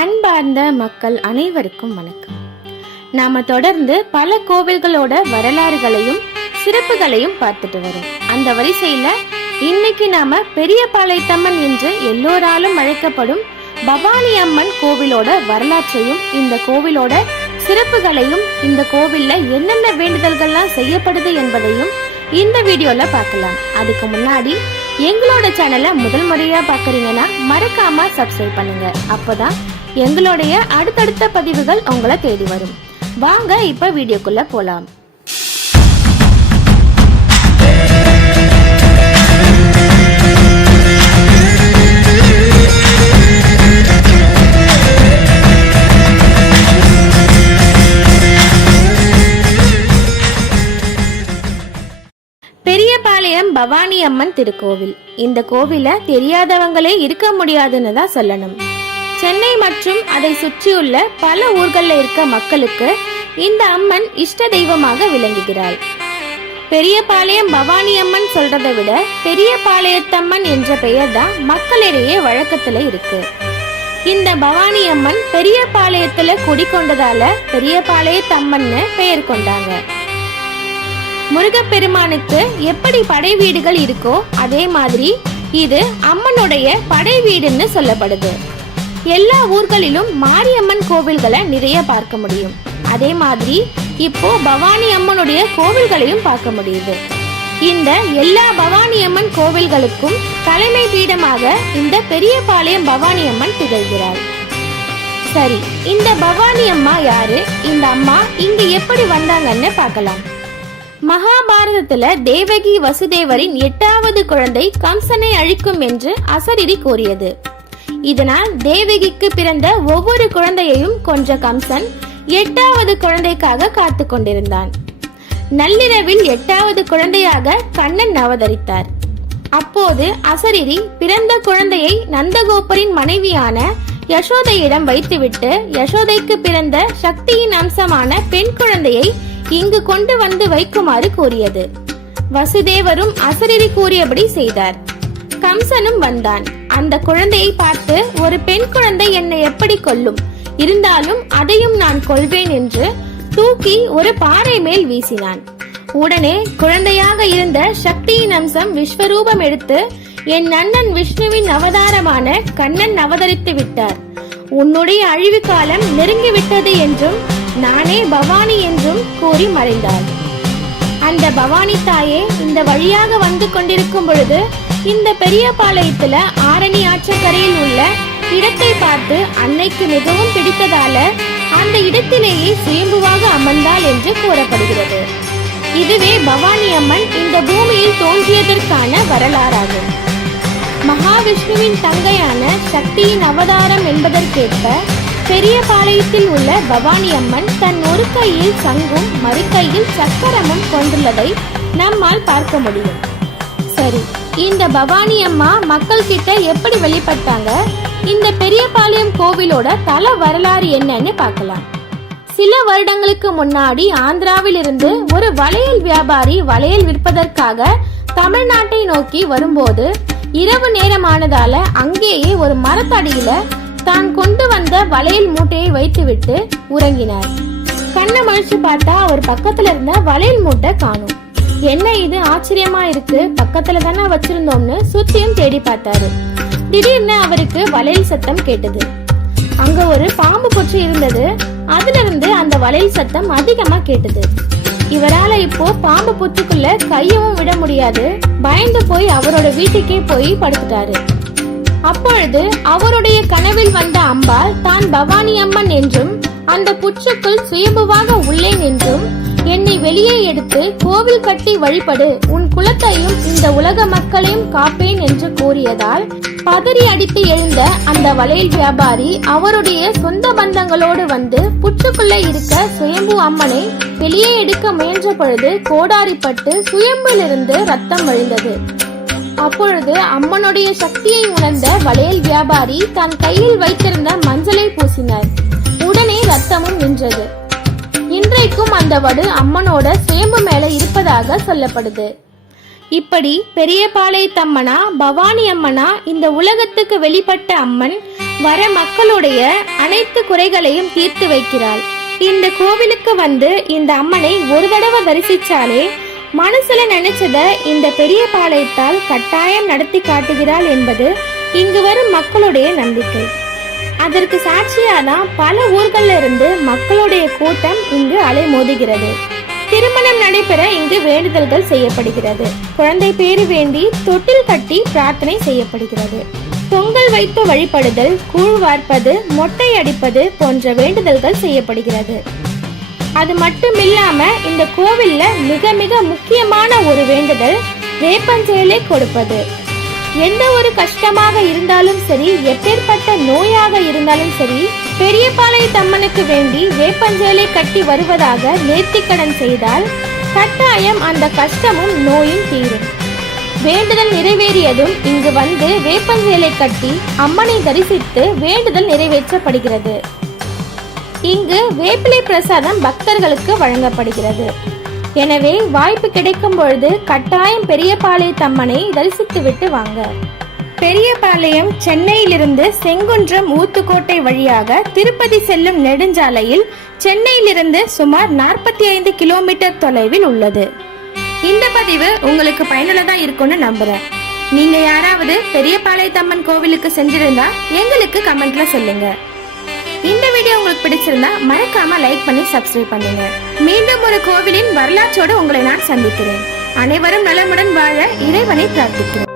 அன்பார்ந்த மக்கள் அனைவருக்கும் வணக்கம். நாம தொடர்ந்து பல கோவில்களோட வரலாறுகளையும் சிறப்புகளையும் பார்த்துட்டு வரோம். அந்த வரிசையில இன்னைக்கு நாம பெரிய பாளையத்தம்மன் என்று எல்லோராலும் அழைக்கப்படும் பவானி அம்மன் கோவிலோட வரலாற்றையும் இந்த கோவிலோட சிறப்புகளையும் இந்த கோவில்ல என்னென்ன வேண்டுதல்கள்லாம் செய்யப்படுது என்பதையும் இந்த வீடியோல பார்க்கலாம். அதுக்கு முன்னாடி எங்களோட சேனலை முதல் முறையா பாக்குறீங்கன்னா மறக்காம சப்ஸ்கிரைப் பண்ணுங்க. அப்பதான் எங்களுடைய அடுத்தடுத்த பதிவுகள் உங்களை தேடி வரும். வாங்க இப்ப வீடியோக்குள்ள போலாம். பெரியபாளையம் பவானி அம்மன் திருக்கோவில். இந்த கோவில தெரியாதவங்களே இருக்க முடியாதுன்னு தான் சொல்லணும். சென்னை மற்றும் அதை சுற்றியுள்ள பல ஊர்களில் இருக்க மக்களுக்கு இந்த அம்மன் இஷ்ட தெய்வமாக விளங்குகிறாள். பெரியபாளையம் பவானி அம்மன் சொல்றதை விட பெரியபாளையத்தம்மன் என்ற பெயர் தான் மக்களிடையே வழக்கத்துல இருக்கு. இந்த பவானி அம்மன் பெரியபாளையத்துல குடிக்கொண்டதால பெரியபாளையத்தம்மன்னு பெயர் கொண்டாங்க. முருகப்பெருமானுக்கு எப்படி படை வீடுகள் இருக்கோ அதே மாதிரி இது அம்மனுடைய படை வீடுன்னு சொல்லப்படுது. எல்லா ஊர்களிலும் மாரியம்மன் கோவில்களை நிறைய பார்க்க முடியும். அதே மாதிரி இப்போ பவானி அம்மனுடைய கோவில்களையும் பார்க்க முடியுது. இந்த எல்லா பவானி அம்மன் கோவில்களுக்கும் தலைமை பீடமாக இந்த பெரியபாளையம் பவானி அம்மன் திகழ்கிறாள் சரி இந்த பவானி அம்மா யாரு? இந்த அம்மா இங்க எப்படி வந்தாங்கன்னு பார்க்கலாம். மகாபாரதத்துல தேவகி வசுதேவரின் எட்டாவது குழந்தை கம்சனை அழிக்கும் என்று அசரிரி கூறியது. இதனால் தேவகிக்கு பிறந்த ஒவ்வொரு குழந்தையையும் கொன்ற கம்சன் எட்டாவது குழந்தைக்காக காத்து கொண்டிருந்தான். நள்ளிரவில் எட்டாவது குழந்தையாக கண்ணன் அவதரித்தார். அப்போது அசரிரி பிறந்த குழந்தையை நந்தகோபரின் மனைவியான யசோதையிடம் வைத்துவிட்டு யசோதைக்கு பிறந்த சக்தியின் அம்சமான பெண் குழந்தையை இங்கு கொண்டு வந்து வைக்குமாறு கூறியது. வசுதேவரும் அசரிரி கூறியபடி செய்தார். கம்சனும் வந்தான். அந்த குழந்தையை பார்த்து ஒரு பெண் குழந்தை என்னை எப்படி கொல்லும்? இருந்தாலும் அதையும் நான் கொள்வேன் என்று தூக்கி ஒரு பாறை மேல் வீசினான். உடனே குழந்தையாக இருந்த சக்தியின் அம்சம் விஸ்வரூபம் எடுத்து என் அண்ணன் விஷ்ணுவின் அவதாரமான கண்ணன் அவதரித்து விட்டார். உன்னுடைய அழிவு காலம் நெருங்கிவிட்டது என்றும் நானே பவானி என்றும் கூறி மறைந்தாள். அந்த பவானி தாயே இந்த வழியாக வந்து கொண்டிருக்கும் பொழுது இந்த பெரிய பாளையத்துல ஆரணி ஆற்றக்கரையில் உள்ள இடத்தை பார்த்து அன்னைக்கு மிகவும் பிடித்ததால அந்த இடத்திலேயே சுயம்புவாக அமர்ந்தாள் என்று கூறப்படுகிறது. இதுவே பவானி அம்மன் இந்த பூமியில் தோன்றியதற்கான வரலாறாகும். மகாவிஷ்ணுவின் தங்கையான சக்தியின் அவதாரம் என்பதற்கேற்ப பெரிய பாளையத்தில் உள்ள பவானி அம்மன் தன் ஒரு கையில் சங்கும் மறு கையில் சக்கரமும் கொண்டுள்ளதை நம்மால் பார்க்க முடியும். சரி இந்த பவானி அம்மா மக்கள் கிட்ட எப்படி வெளிப்பட்டாங்க? இந்த பெரியபாளையம் கோவிலோட தல வரலாறு என்னன்னு பார்க்கலாம். சில வருடங்களுக்கு முன்னாடி ஆந்திராவில் இருந்து ஒரு வளையல் வியாபாரி வளையல் விற்பதற்காக தமிழ்நாட்டை நோக்கி வரும்போது இரவு நேரமானதால அங்கேயே ஒரு மரத்தடியில தான் கொண்டு வந்த வளையல் மூட்டையை வைத்துவிட்டு உறங்கினார். கண்ணை முழிச்சு பார்த்தா அவர் பக்கத்துல இருந்த வளையல் மூட்டை காணும். என்ன இது? ஆச்சரியமா இருக்கு. பக்கத்துல தானே வச்சிருந்தோம்னு சுத்தியும் தேடி பார்த்தாரு. திடீர்னு அவருக்கு வளையல் சத்தம் கேட்டது. அங்க ஒரு பாம்பு புற்று இருந்தது. அதுல இருந்து அந்த வளையல் சத்தம் அதிகமா கேட்டது. இவரால இப்போ பாம்பு புத்துக்குள்ள கையவும் விட முடியாது. பயந்து போய் அவரோட வீட்டுக்கே போய் படுத்துட்டாரு. அப்பொழுது அவருடைய கனவில் வந்த அம்பாள் தான் பவானி அம்மன் என்றும் அந்த புற்றுக்குள் சுயம்புவாக உள்ளேன் என்றும் என்னை வெளியே எடுத்து கோவில் கட்டி வழிபடு. உன் குலத்தையும் இந்த உலக மக்களையும் காப்பேன் என்று கூறியதால் பதறி அடித்து எழுந்த அந்த வளையல் வியாபாரி அவருடைய சொந்த பந்தங்களோடு வந்து புற்றுக்குள்ளே இருக்க சுயம்பு அம்மனை வெளியே எடுக்க முயன்ற பொழுது கோடாரிப்பட்டு சுயம்பிலிருந்து ரத்தம் வழிந்தது. அப்பொழுது அம்மனுடைய சக்தியை உணர்ந்த வளையல் வியாபாரி தன் கையில் வைத்திருந்த மஞ்சளை பூசினார். உடனே ரத்தமும் நின்றது. இன்றைக்கும் அந்த வடு அம்மனோட சேம்பு மேல இருப்பதாக சொல்லப்படுது. இப்படி பெரியபாளையத்தம்மனா பவானி அம்மனா இந்த உலகத்துக்கு வெளிப்பட்ட அம்மன் வர மக்களுடைய அனைத்து குறைகளையும் தீர்த்து வைக்கிறாள். இந்த கோவிலுக்கு வந்து இந்த அம்மனை ஒரு தடவை தரிசிச்சாலே மனசுல நினைச்சத இந்த பெரிய பாளையத்தால் கட்டாயம் நடத்தி காட்டுகிறாள் என்பது இங்கு வரும் மக்களுடைய நம்பிக்கை. அதற்கு சாட்சியாதான் பல ஊர்களில் இருந்து மக்களுடைய கூட்டம் இங்கு அலைமோதுகிறது. திருமணம் நடைபெற இங்கு வேண்டுதல்கள் செய்யப்படுகிறது. குழந்தை பேறு வேண்டி தொட்டில் கட்டி பிரார்த்தனை செய்யப்படுகிறது. பொங்கல் வைத்து வழிபடுதல் கூழ் வார்ப்பது மொட்டை அடிப்பது போன்ற வேண்டுதல்கள் செய்யப்படுகிறது. அது மட்டும் இல்லாம இந்த கோவில்ல மிக மிக முக்கியமான ஒரு வேண்டுதல் வேப்பஞ்சேலை கொடுப்பது. எந்த ஒரு கஷ்டமாக இருந்தாலும் சரி எப்பேற்பட்ட நோயாக இருந்தாலும் சரி பெரியபாளையத்தம்மனுக்கு வேண்டி வேப்பஞ்சேலை கட்டி வருவதாக நேர்த்திக்கடன் செய்தால் கட்டாயம் அந்த கஷ்டமும் நோயும் தீரும். வேண்டுதல் நிறைவேறியதும் இங்கு வந்து வேப்பஞ்சேலை கட்டி அம்மனை தரிசித்து வேண்டுதல் நிறைவேற்றப்படுகிறது. இங்கு வேப்பிலை பிரசாதம் பக்தர்களுக்கு வழங்கப்படுகிறது. எனவே வாய்ப்பு கிடைக்கும் பொழுது கட்டாயம் பெரியபாளையத்தம்மனை தரிசித்துவிட்டு வாங்க. பெரியபாளையம் சென்னையிலிருந்து செங்குன்றம் ஊத்துக்கோட்டை வழியாக திருப்பதி செல்லும் நெடுஞ்சாலையில் சென்னையிலிருந்து சுமார் நாற்பத்தி ஐந்து கிலோமீட்டர் தொலைவில் உள்ளது. இந்த பதிவு உங்களுக்கு பயனுள்ளதா இருக்கும்னு நம்புறேன். நீங்க யாராவது பெரியபாளையத்தம்மன் கோவிலுக்கு செஞ்சிருந்தா எங்களுக்கு கமெண்ட்ல சொல்லுங்க. இந்த வீடியோ உங்களுக்கு பிடிச்சிருந்தா மறக்காம லைக் பண்ணி சப்ஸ்கிரைப் பண்ணுங்க. மீண்டும் ஒரு கோவிலின் வரலாற்றோடு உங்களை நான் சந்திக்கிறேன். அனைவரும் நலமுடன் வாழ இறைவனை பிரார்த்திக்கிறேன்